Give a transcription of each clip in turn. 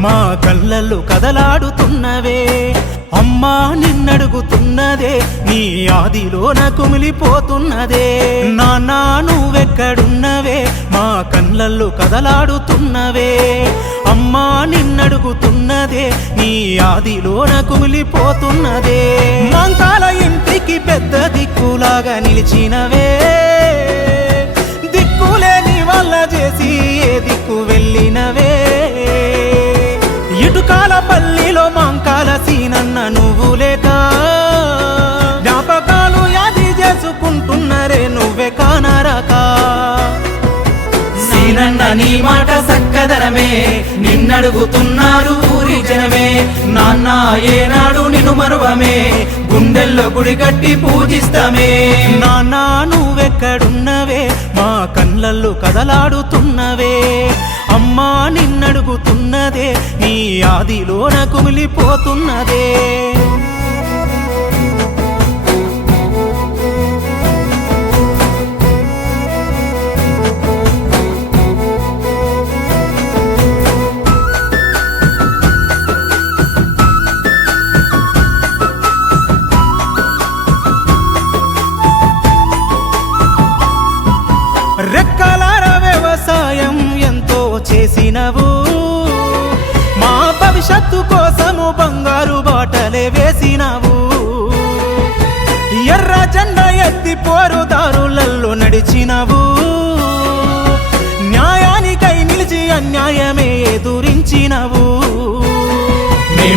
మా కళ్ళల్లో కదలాడుతున్నవే. అమ్మా నిన్నడుగుతున్నదే. నీ ఆదిలోన కుమిలిపోతున్నదే నాన్నా నువ్వెక్కడున్నవే? మా కళ్ళల్లో కదలాడుతున్నవే. అమ్మా నిన్నడుగుతున్నదే. నీ ఆదిలోన కుమిలిపోతున్నదే మంకాల ఇంటికి పెద్ద దిక్కులాగా నిలిచినవే. కానరాక సీనన్న నీ మాట సక్కదనమే నిన్నడుగుతున్నారు ఊరి జనమే నాన్న ఏనాడు నిన్ను మరువమే గుండెల్లో గుడి కట్టి పూజిస్తామే నాన్నా నువ్వెక్కడున్నవే మా కళ్ళల్లో కదలాడుతున్నవే అమ్మా నిన్నడుగుతున్నదే నీ ఆదిలోన కుమిలిపోతున్నదే చేసినవు మా భవిష్యత్తు కోసము బంగారు బాటలే వేసినావు. ఎర్ర జెండా ఎత్తి పోరుదారులలో నడిచినవు.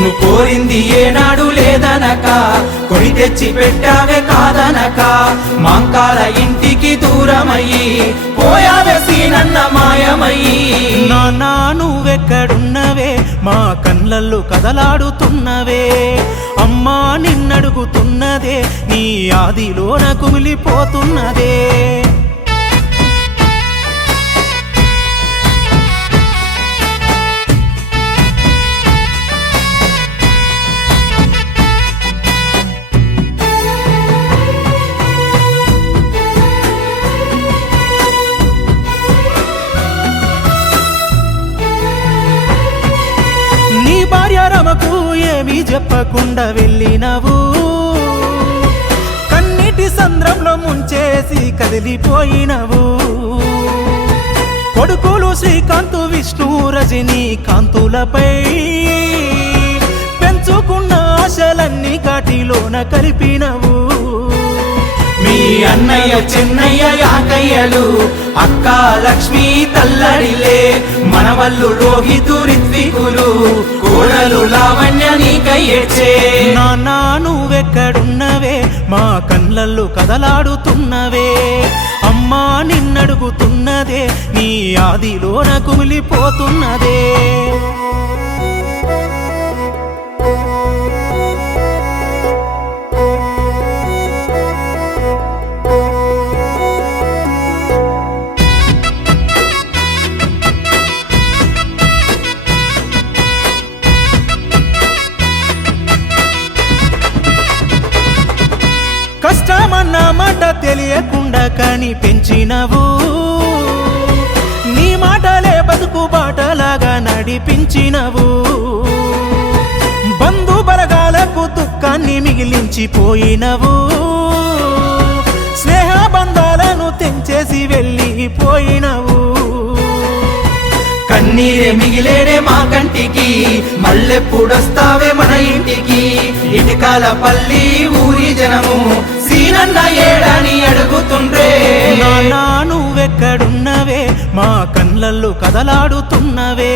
మేము కోరింది ఏనాడు లేదనక. కొని తెచ్చి పెట్టావే కాదనక. మాంకాల ఇంటికి దూరమయ్యి పోయావే సీనన్న మాయమయ్యి. నానా నువ్వెక్కడున్నవే? మా కళ్ళల్లో కదలాడుతున్నవే. అమ్మా నిన్నడుగుతున్నదే. నీ ఆదిలోన కుమిలిపోతున్నదే. ఏమీ చెప్పకుండా వెళ్ళినవు. కన్నీటి సంద్రంలో ముంచేసి కదిలిపోయినవు. కొడుకులు శ్రీకాంతు విష్ణు రజనీ కాంతులపై పెంచుకున్న ఆశలన్నీ కాటిలోన కలిపినవు. అన్నయ్య చెన్నయ్య యాకయ్యలు అక్క లక్ష్మి తల్లడిలే మనవల్లు రోహితు రిత్వికులు కోడలు లావణ్య నీకయ్యచే. నానా నువ్వెక్కడున్నవే? మా కళ్ళల్లో కదలాడుతున్నవే. అమ్మా నిన్నడుగుతున్నదే నీ ఆదిలోన కుమిలిపోతున్నదే. మాట తెలియకుండా కాని పెంచినవు నీ మాటలే బతుకు బాటలాగా నడిపించినవు. బంధు బలగాలకు దుఃఖాన్ని మిగిలించిపోయినవు. స్నేహ బంధాలను తెంచేసి వెళ్ళిపోయినవు. కన్నీరే మిగిలేడే మా కంటికి మళ్ళెప్పుడొస్తావే మన ఇంటికి. ఇటుకాల పల్లి ఊరి జనము నాన్న ఏడని అడుగుతుండ్రే. నాన్నా నువ్వెక్కడున్నవే? మా కళ్ళల్లో కదలాడుతున్నవే.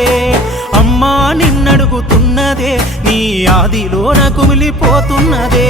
అమ్మా నిన్నడుగుతున్నదే. నీ ఆదిలో నాకు మిలిపోతున్నదే